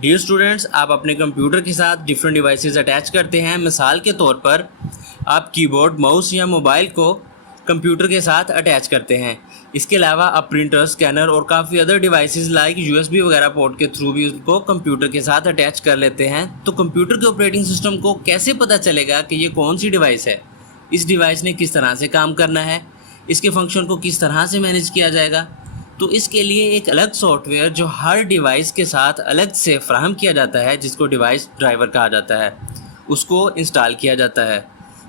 Dear students, آپ اپنے computer کے ساتھ ڈفرینٹ ڈیوائسز اٹیچ کرتے ہیں. مثال کے طور پر آپ کی بورڈ، ماؤس یا موبائل کو کمپیوٹر کے ساتھ اٹیچ کرتے ہیں. اس کے علاوہ آپ پرنٹر، اسکینر اور کافی ادر ڈیوائسز لائک USB وغیرہ پورٹ کے تھرو بھی اس کو کمپیوٹر کے ساتھ اٹیچ کر لیتے ہیں. تو کمپیوٹر کے آپریٹنگ سسٹم کو کیسے پتہ چلے گا کہ یہ کون سی ڈیوائس ہے، اس ڈیوائس نے کس طرح سے کام کرنا ہے، اس کے فنکشن کو کس طرح سے مینیج کیا جائے گا؟ تو اس کے لیے ایک الگ سافٹ ویئر جو ہر ڈیوائس کے ساتھ الگ سے فراہم کیا جاتا ہے، جس کو ڈیوائس ڈرائیور کہا جاتا ہے، اس کو انسٹال کیا جاتا ہے.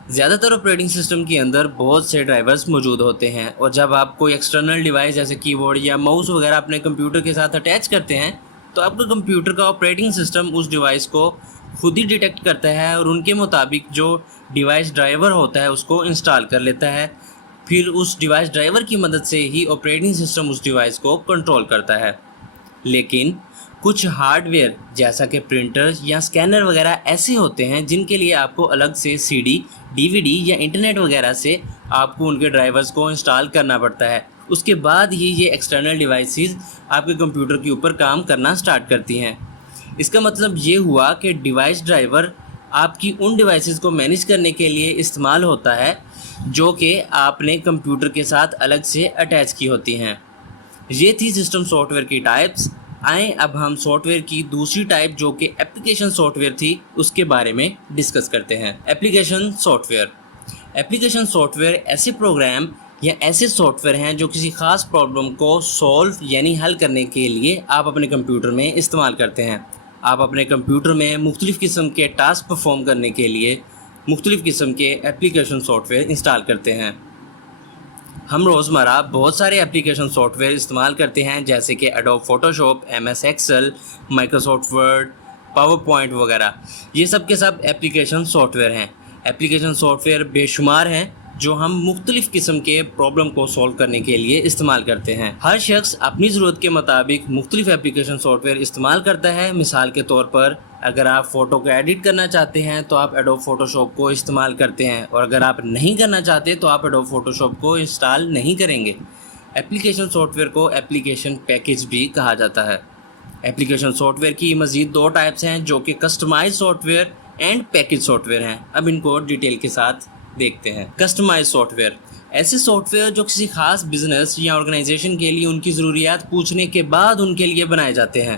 زیادہ تر آپریٹنگ سسٹم کے اندر بہت سے ڈرائیورز موجود ہوتے ہیں، اور جب آپ کوئی ایکسٹرنل ڈیوائس جیسے کی بورڈ یا ماؤس وغیرہ اپنے کمپیوٹر کے ساتھ اٹیچ کرتے ہیں تو آپ کا کمپیوٹر کا آپریٹنگ سسٹم اس ڈیوائس کو خود ہی ڈیٹیکٹ کرتا ہے اور ان کے مطابق جو ڈیوائس ڈرائیور ہوتا ہے اس کو انسٹال کر لیتا ہے. پھر اس ڈیوائس ڈرائیور کی مدد سے ہی آپریٹنگ سسٹم اس ڈیوائس کو کنٹرول کرتا ہے. لیکن کچھ ہارڈ ویئر جیسا کہ پرنٹر یا اسکینر وغیرہ ایسے ہوتے ہیں جن کے لیے آپ کو الگ سے CD DVD یا انٹرنیٹ وغیرہ سے آپ کو ان کے ڈرائیورز کو انسٹال کرنا پڑتا ہے. اس کے بعد ہی یہ ایکسٹرنل ڈیوائسز آپ کے کمپیوٹر کے اوپر کام کرنا سٹارٹ کرتی ہیں. اس کا مطلب یہ ہوا کہ ڈیوائس ڈرائیور آپ کی ان ڈیوائسز کو مینیج کرنے کے لیے استعمال ہوتا ہے جو کہ آپ نے کمپیوٹر کے ساتھ الگ سے اٹیچ کی ہوتی ہیں. یہ تھی سسٹم سافٹ ویئر کی ٹائپس. آئیں اب ہم سافٹ ویئر کی دوسری ٹائپ جو کہ اپلیکیشن سافٹ ویئر تھی اس کے بارے میں ڈسکس کرتے ہیں. Application soft where. Application software ایسے پروگرام یا ایسے سافٹ ویئر ہیں جو کسی خاص پرابلم کو سولو یعنی حل کرنے کے لیے آپ اپنے کمپیوٹر میں استعمال کرتے ہیں. آپ اپنے کمپیوٹر میں مختلف قسم کے ٹاسک پرفارم کرنے کے لیے مختلف قسم کے اپلیکیشن سافٹ ویئر انسٹال کرتے ہیں. ہم روزمرہ بہت سارے اپلیکیشن سافٹ ویئر استعمال کرتے ہیں جیسے کہ Adobe Photoshop, MS Excel, Microsoft Word, PowerPoint وغیرہ. یہ سب کے سب اپلیکیشن سافٹ ویئر ہیں. اپلیکیشن سافٹ ویئر بے شمار ہیں جو ہم مختلف قسم کے پرابلم کو سولو کرنے کے لیے استعمال کرتے ہیں. ہر شخص اپنی ضرورت کے مطابق مختلف اپلیکیشن سافٹ ویئر استعمال کرتا ہے. مثال کے طور پر اگر آپ فوٹو کو ایڈٹ کرنا چاہتے ہیں تو آپ ایڈوب فوٹوشاپ کو استعمال کرتے ہیں، اور اگر آپ نہیں کرنا چاہتے تو آپ ایڈوب فوٹوشاپ کو انسٹال نہیں کریں گے. اپلیکیشن سافٹ ویئر کو اپلیکیشن پیکج بھی کہا جاتا ہے. اپلیکیشن سافٹ ویئر کی مزید دو ٹائپس ہیں جو کہ customize software and package software ہیں. اب ان کو ڈیٹیل کے ساتھ دیکھتے ہیں. کسٹمائز سافٹ ویئر ایسے سافٹ ویئر جو کسی خاص بزنس یا آرگنائزیشن کے لیے ان کی ضروریات پوچھنے کے بعد ان کے لیے بنائے جاتے ہیں،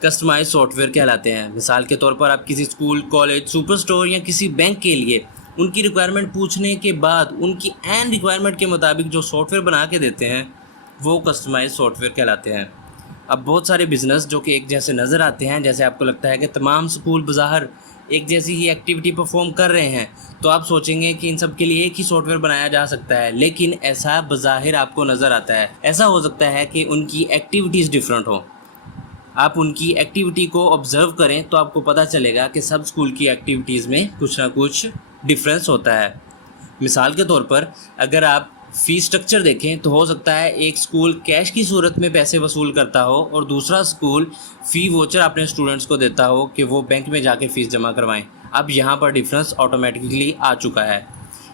کسٹمائز سافٹ ویئر کہلاتے ہیں. مثال کے طور پر آپ کسی اسکول، کالج، سپر اسٹور یا کسی بینک کے لیے ان کی ریکوائرمنٹ پوچھنے کے بعد ان کی عین ریکوائرمنٹ کے مطابق جو سافٹ ویئر بنا کے دیتے ہیں وہ کسٹمائز سافٹ ویئر کہلاتے ہیں. اب بہت سارے بزنس جو کہ ایک جیسے نظر آتے ہیں، جیسے آپ کو لگتا ہے کہ تمام اسکول بظاہر ایک جیسی ہی ایکٹیویٹی پرفارم کر رہے ہیں، تو آپ سوچیں گے کہ ان سب کے لیے ایک ہی سافٹ ویئر بنایا جا سکتا ہے. لیکن ایسا بظاہر آپ کو نظر آتا ہے. ایسا ہو سکتا ہے کہ ان کی ایکٹیویٹیز ڈیفرنٹ ہوں. آپ ان کی ایکٹیویٹی کو آبزرو کریں تو آپ کو پتہ چلے گا کہ سب اسکول کی ایکٹیویٹیز میں کچھ نہ کچھ ڈفرینس ہوتا ہے. مثال کے طور پر اگر آپ فی سٹرکچر دیکھیں تو ہو سکتا ہے ایک اسکول کیش کی صورت میں پیسے وصول کرتا ہو اور دوسرا اسکول فی ووچر اپنے اسٹوڈنٹس کو دیتا ہو کہ وہ بینک میں جا کے فیس جمع کروائیں. اب یہاں پر ڈفرینس آٹومیٹکلی آ چکا ہے.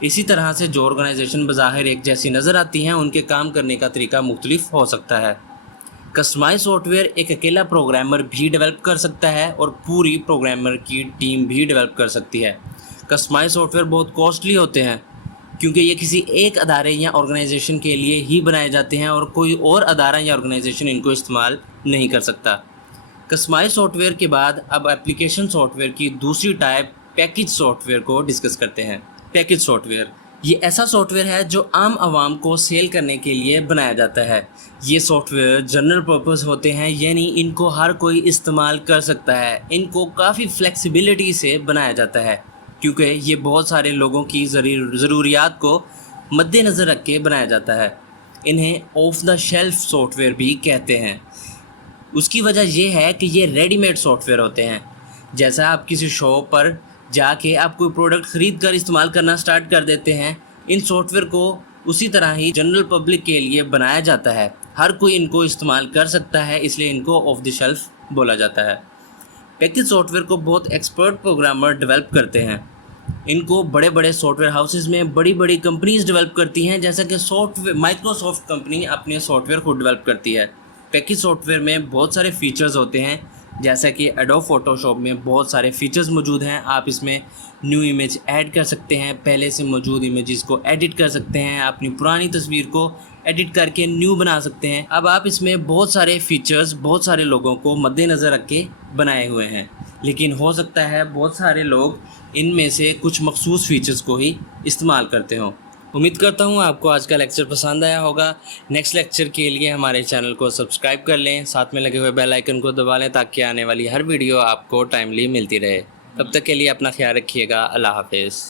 اسی طرح سے جو آرگنائزیشن بظاہر ایک جیسی نظر آتی ہیں ان کے کام کرنے کا طریقہ مختلف ہو سکتا ہے. کسٹمائز سافٹ ویئر ایک اکیلا پروگرامر بھی ڈیولپ کر سکتا ہے اور پوری پروگرامر کی ٹیم بھی ڈیولپ کر سکتی ہے. کسٹمائز سافٹ ویئر بہت کاسٹلی ہوتے ہیں کیونکہ یہ کسی ایک ادارے یا آرگنائزیشن کے لیے ہی بنائے جاتے ہیں اور کوئی اور ادارہ یا آرگنائزیشن ان کو استعمال نہیں کر سکتا. کسٹمائز سافٹ ویئر کے بعد اب اپلیکیشن سافٹ ویئر کی دوسری ٹائپ پیکج سافٹ ویئر کو ڈسکس کرتے ہیں. پیکج سافٹ ویئر یہ ایسا سافٹ ویئر ہے جو عام عوام کو سیل کرنے کے لیے بنایا جاتا ہے. یہ سافٹ ویئر جنرل پرپز ہوتے ہیں، یعنی ان کو ہر کوئی استعمال کر سکتا ہے. ان کو کافی فلیکسیبلٹی سے بنایا جاتا ہے کیونکہ یہ بہت سارے لوگوں کی ضروریات کو مد نظر رکھ کے بنایا جاتا ہے. انہیں of the shelf soft where بھی کہتے ہیں. اس کی وجہ یہ ہے کہ یہ ریڈی میڈ سافٹ ویئر ہوتے ہیں. جیسا آپ کسی شاپ پر جا کے آپ کوئی پروڈکٹ خرید کر استعمال کرنا سٹارٹ کر دیتے ہیں، ان سافٹ ویئر کو اسی طرح ہی جنرل پبلک کے لیے بنایا جاتا ہے. ہر کوئی ان کو استعمال کر سکتا ہے، اس لیے ان کو آف دی شیلف بولا جاتا ہے. پیکج سافٹ ویئر کو بہت ایکسپرٹ پروگرامر ڈیولپ کرتے ہیں. ان کو بڑے بڑے سافٹ ویئر ہاؤسز میں بڑی بڑی کمپنیز ڈیولپ کرتی ہیں، جیسا کہ مائکروسافٹ کمپنی اپنے سافٹ ویئر کو ڈیولپ کرتی ہے. پیکج سافٹ ویئر میں بہت سارے فیچرز ہوتے ہیں جیسا کہ ایڈوب فوٹوشاپ میں بہت سارے فیچرز موجود ہیں. آپ اس میں نیو امیج ایڈ کر سکتے ہیں, پہلے سے موجود امیجز کو ایڈٹ کر سکتے ہیں, اپنی پرانی تصویر کو ایڈٹ کر کے نیو بنا سکتے ہیں. اب آپ اس میں بہت سارے فیچرز بہت سارے لوگوں کو مد نظر رکھ کے بنائے ہوئے ہیں, لیکن ہو سکتا ہے بہت سارے لوگ ان میں سے کچھ مخصوص فیچرز کو ہی استعمال کرتے ہوں. امید کرتا ہوں آپ کو آج کا لیکچر پسند آیا ہوگا. نیکسٹ لیکچر کے لیے ہمارے چینل کو سبسکرائب کر لیں, ساتھ میں لگے ہوئے بیل آئیکن کو دبا لیں تاکہ آنے والی ہر ویڈیو آپ کو ٹائملی ملتی رہے. تب تک کے لیے اپنا خیال رکھیے گا. اللہ حافظ.